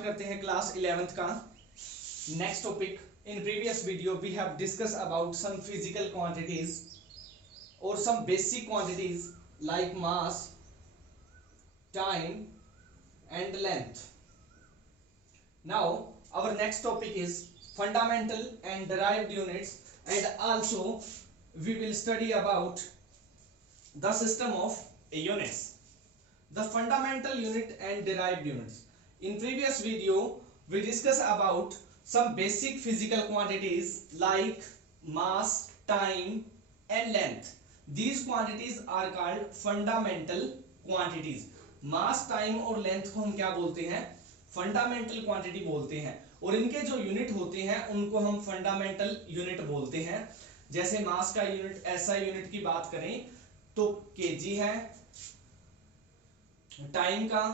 करते हैं class 11th का next topic. In previous video we have discussed about some physical quantities और some basic quantities like mass, time and length. Now our next topic is fundamental and derived units, and also we will study about the system of units, the fundamental unit and derived units. In previous video we discussed about some basic physical quantities like mass, time and length. These quantities are called fundamental quantities. Mass, time और length को हम क्या बोलते हैं? Fundamental quantity बोलते हैं, और इनके जो यूनिट होते हैं उनको हम फंडामेंटल यूनिट बोलते हैं। जैसे मास का यूनिट, एसआई यूनिट की बात करें तो केजी है, टाइम का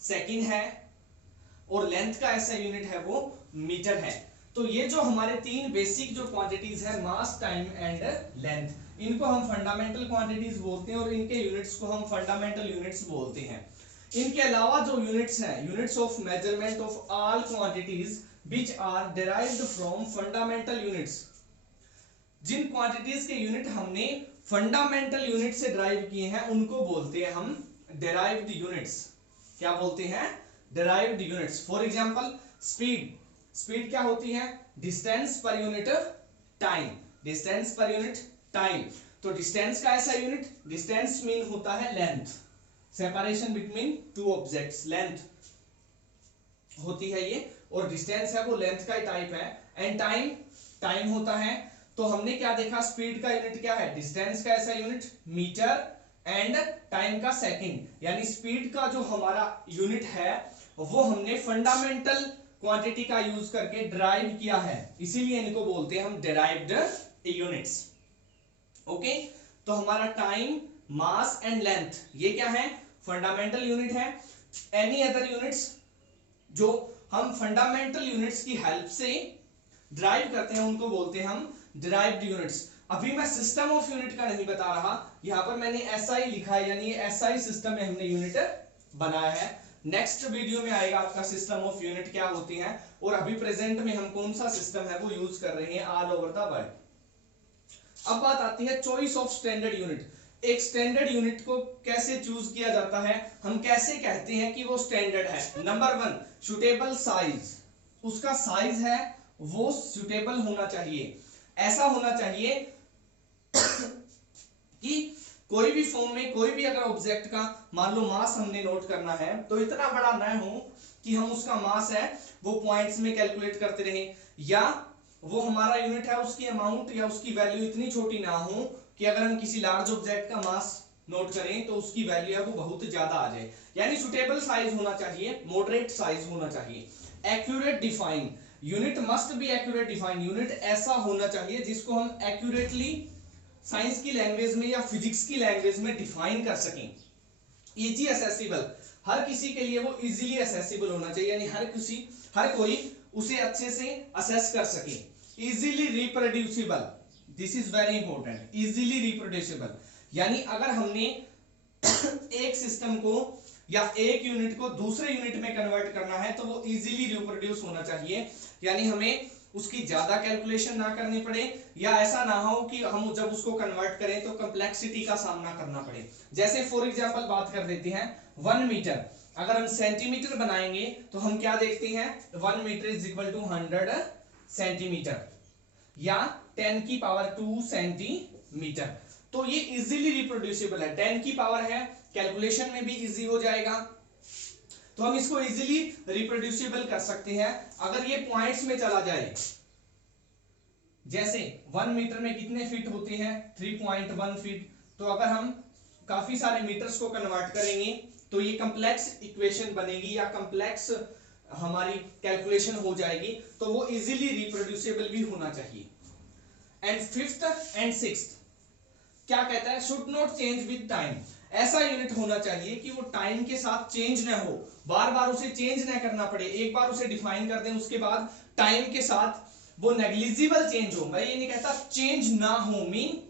सेकंड है, और लेंथ का एसआई यूनिट है वो मीटर है। तो ये जो हमारे तीन बेसिक जो क्वांटिटीज है, मास, टाइम एंड लेंथ, इनको हम फंडामेंटल क्वांटिटीज बोलते हैं और इनके यूनिट्स को हम फंडामेंटल यूनिट्स बोलते हैं। इनके अलावा जो यूनिट्स हैं, units of measurement of all quantities which are derived from fundamental units, जिन क्वांटिटीज के यूनिट हमने फंडामेंटल यूनिट से डिराइव किए हैं उनको बोलते हैं हम डिराइव्ड यूनिट्स। क्या बोलते हैं? Derived units. For example speed, speed क्या होती है? Distance per unit time, distance per unit time. तो डिस्टेंस का ऐसा यूनिट, डिस्टेंस मीन होता है length, separation between two objects, length होती है ये, और डिस्टेंस है वो लेंथ का ही टाइप है। एंड टाइम, टाइम होता है। तो हमने क्या देखा? स्पीड का यूनिट क्या है? डिस्टेंस का ऐसा यूनिट मीटर, एंड टाइम का सेकंड। यानी स्पीड का जो हमारा यूनिट है वो हमने फंडामेंटल क्वांटिटी का यूज करके डिराइव किया है, इसीलिए इनको बोलते हैं हम डिराइव्ड यूनिट्स। ओके, तो हमारा टाइम, मास एंड लेंथ ये क्या है? फंडामेंटल यूनिट है। एनी अदर यूनिट्स जो हम फंडामेंटल यूनिट्स की हेल्प से डिराइव करते हैं उनको बोलते हैं हम डिराइव्ड यूनिट्स। अभी मैं सिस्टम ऑफ यूनिट का नहीं बता रहा, यहां पर मैंने एसआई लिखा है, यानी एसआई सिस्टम में हमने यूनिट बनाया है। नेक्स्ट वीडियो में आएगा आपका सिस्टम ऑफ यूनिट क्या होती है, और अभी प्रेजेंट में हम कौन सा सिस्टम है वो यूज कर रहे हैं ऑल ओवर द वर्ल्ड। अब बात आती है चॉइस ऑफ स्टैंडर्ड यूनिट। एक स्टैंडर्ड यूनिट को कैसे चूज किया जाता है, हम कैसे कहते हैं कि वो स्टैंडर्ड है? Number 1, suitable size. उसका साइज है वो सुटेबल होना चाहिए, ऐसा होना चाहिए कि कोई भी फॉर्म में कोई भी अगर ऑब्जेक्ट का मान लो मास हमने नोट करना है तो इतना बड़ा ना हो कि हम उसका मास है वो पॉइंट्स में कैलकुलेट करते रहें, या वो हमारा यूनिट है उसकी अमाउंट या उसकी वैल्यू इतनी छोटी ना हो कि अगर हम किसी लार्ज ऑब्जेक्ट का मास नोट करें तो उसकी वैल्यू है वो बहुत ज्यादा आ जाए। यानी सुटेबल साइज होना चाहिए, मॉडरेट साइज होना चाहिए। Accurate define, unit must be accurate define. Unit ऐसा होना चाहिए जिसको हम एक्यूरेटली साइंस की लैंग्वेज में या फिजिक्स की लैंग्वेज में डिफाइन कर सकें। इजी एसेसिबल, हर किसी के लिए वो इजीली एसेसिबल होना चाहिए, यानी हर कोई उसे अच्छे से असेस कर सके। Easily reproducible, this is very important, easily reproducible, यानी अगर हमने एक सिस्टम को या एक यूनिट को दूसरे यूनिट में कन्वर्ट करना है तो वो इजीली रिप्रोड्यूस होना चाहिए, यानी हमें उसकी ज्यादा कैलकुलेशन ना करनी पड़े, या ऐसा ना हो कि हम जब उसको कन्वर्ट करें तो कॉम्प्लेक्सिटी का सामना करना पड़े। जैसे फॉर एग्जांपल बात कर लेते हैं 1 मीटर, अगर हम सेंटीमीटर बनाएंगे तो हम क्या देखते हैं? 1 metre is equal to 100 centimetre, या 10 की पावर 2 सेंटीमीटर। तो ये इजीली रिप्रोड्यूसिबल है, 10 की पावर है, कैलकुलेशन में भी इजी हो जाएगा, तो हम इसको इजीली रिप्रोड्यूसिबल कर सकते हैं। अगर ये पॉइंट्स में चला जाए, जैसे 1 मीटर में कितने फीट होते हैं? 3.1 फीट। तो अगर हम काफी सारे मीटर्स को कन्वर्ट करेंगे तो ये कॉम्प्लेक्स इक्वेशन बनेगी या कॉम्प्लेक्स हमारी कैलकुलेशन हो जाएगी, तो वो इजीली रिप्रोड्यूसिबल भी होना चाहिए। एंड 5th एंड 6th क्या कहता है? Should not change with time. ऐसा यूनिट होना चाहिए कि वो टाइम के साथ चेंज ना हो, बार बार उसे चेंज ना करना पड़े, एक बार उसे डिफाइन कर दें उसके बाद टाइम के साथ वो नेग्लिजिबल चेंज हो। मैं ये नहीं कहता चेंज ना हो, मीन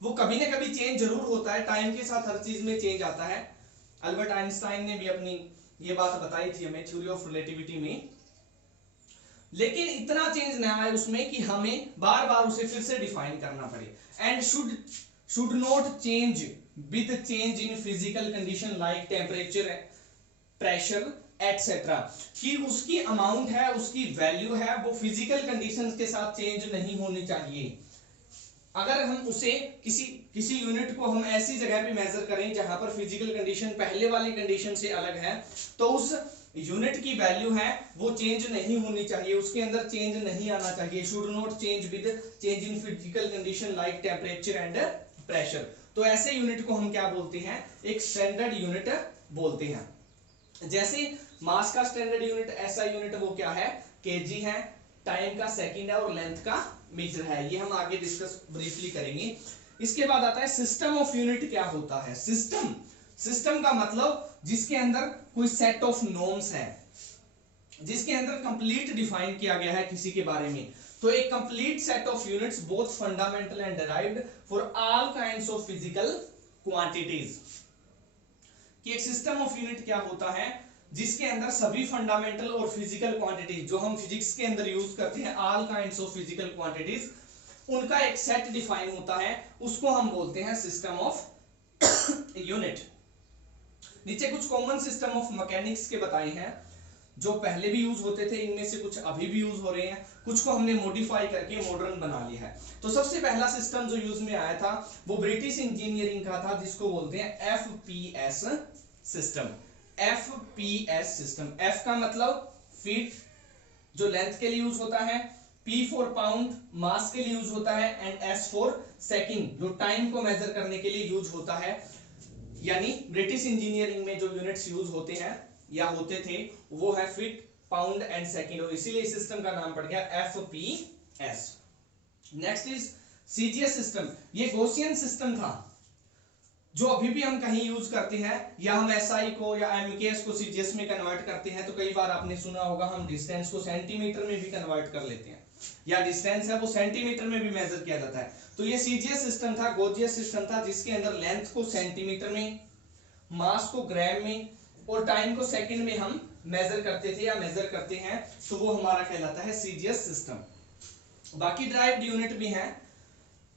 वो कभी ना कभी चेंज जरूर होता है, टाइम के साथ हर चीज में चेंज आता है। अल्बर्ट आइंस्टाइन ने भी अपनी ये बात बताई थी हमें थ्योरी ऑफ रिलेटिविटी में, लेकिन इतना चेंज ना आए उसमें कि हमें बार बार उसे फिर से डिफाइन करना पड़े। And should not change with change in physical condition like temperature, pressure etcetera, कि उसकी अमाउंट है, उसकी वैल्यू है, वो फिजिकल कंडीशंस के साथ चेंज नहीं होनी चाहिए। अगर हम उसे किसी यूनिट को हम ऐसी जगह पे मेजर करें जहां पर फिजिकल कंडीशन पहले वाली कंडीशन से अलग है, तो उस यूनिट की वैल्यू है वो चेंज नहीं होनी चाहिए, उसके अंदर चेंज नहीं आना चाहिए। Should not change with change in physical condition like temperature and pressure. तो ऐसे यूनिट को हम क्या बोलते हैं, एक स्टैंडर्ड यूनिट बोलते हैं। जैसे मास का स्टैंडर्ड यूनिट ऐसा यूनिट वो क्या है, केजी है, टाइम का सेकंड है और लेंथ का मीटर है। ये हम आगे डिस्कस ब्रीफली करेंगे। इसके बाद आता है सिस्टम ऑफ यूनिट क्या होता है। सिस्टम का मतलब जिसके अंदर कोई सेट ऑफ नॉर्म्स है, जिसके अंदर कंप्लीट डिफाइन किया गया है किसी के बारे में। तो एक complete set of units both fundamental and derived for all kinds of physical quantities. कि एक सिस्टम ऑफ यूनिट क्या होता है, जिसके अंदर सभी फंडामेंटल और फिजिकल क्वांटिटीज जो हम फिजिक्स के अंदर यूज करते हैं, all kinds of physical quantities, उनका एक सेट डिफाइन होता है, उसको हम बोलते हैं सिस्टम ऑफ यूनिट। नीचे कुछ कॉमन सिस्टम ऑफ मैकेनिक्स के बताए हैं जो पहले भी यूज होते थे, इनमें से कुछ अभी भी यूज हो रहे हैं, कुछ को हमने मॉडिफाई करके मॉडर्न बना लिया है। तो सबसे पहला सिस्टम जो यूज में आया था वो ब्रिटिश इंजीनियरिंग का था, जिसको बोलते हैं FPS system. FPS system, F का मतलब फीट जो लेंथ के लिए यूज होता है, पी फॉर पाउंड मास के लिए यूज होता है, एंड एस फॉर सेकंड जो टाइम को मेजर करने के लिए यूज होता है। यानी ब्रिटिश इंजीनियरिंग में जो यूनिट्स यूज होते हैं या होते थे वो है फीट, पाउंड एंड सेकंड, और इसीलिए इस सिस्टम का नाम पड़ गया FPS. Next is CGS system. ये गॉसियन सिस्टम था जो अभी भी हम कहीं यूज करते हैं, या हम एसआई को या एमकेएस को सीजीएस में कन्वर्ट करते हैं। तो कई बार आपने सुना होगा हम डिस्टेंस को सेंटीमीटर में भी कन्वर्ट कर लेते हैं, या डिस्टेंस है वो सेंटीमीटर में भी मेजर किया जाता है। तो ये सीजीएस सिस्टम था, गॉसियन सिस्टम था, जिसके अंदर लेंथ को सेंटीमीटर में, मास को ग्राम में और टाइम को सेकंड में हम मेजर करते थे या मेजर करते हैं। तो वो हमारा कहलाता है सीजीएस सिस्टम। बाकी डिराइव्ड यूनिट भी हैं।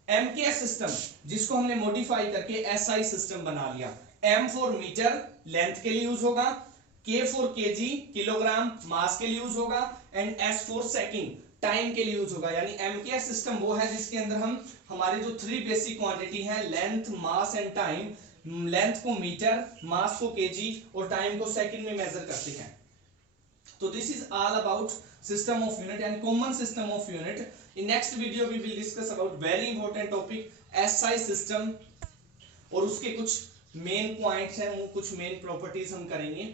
एमकेएस सिस्टम जिसको हमने मॉडिफाई करके एसआई सिस्टम बना लिया। एम फॉर मीटर लेंथ के लिए यूज होगा, के फॉर केजी किलोग्राम मास के लिए यूज होगा, and S for second time के लिए यूज होगा। यानी एमकेएस सिस्टम वो है जिसके अंदर हम हमारे जो थ्री बेसिक क्वांटिटी हैं, length mass and time, length को मीटर, मास को केजी और टाइम को सेकंड में मेजर करते हैं। तो this is all about system of unit and common system of unit. In next video we will discuss about very important topic SI system और उसके कुछ मेन पॉइंट्स हैं, कुछ मेन प्रॉपर्टीज हम करेंगे।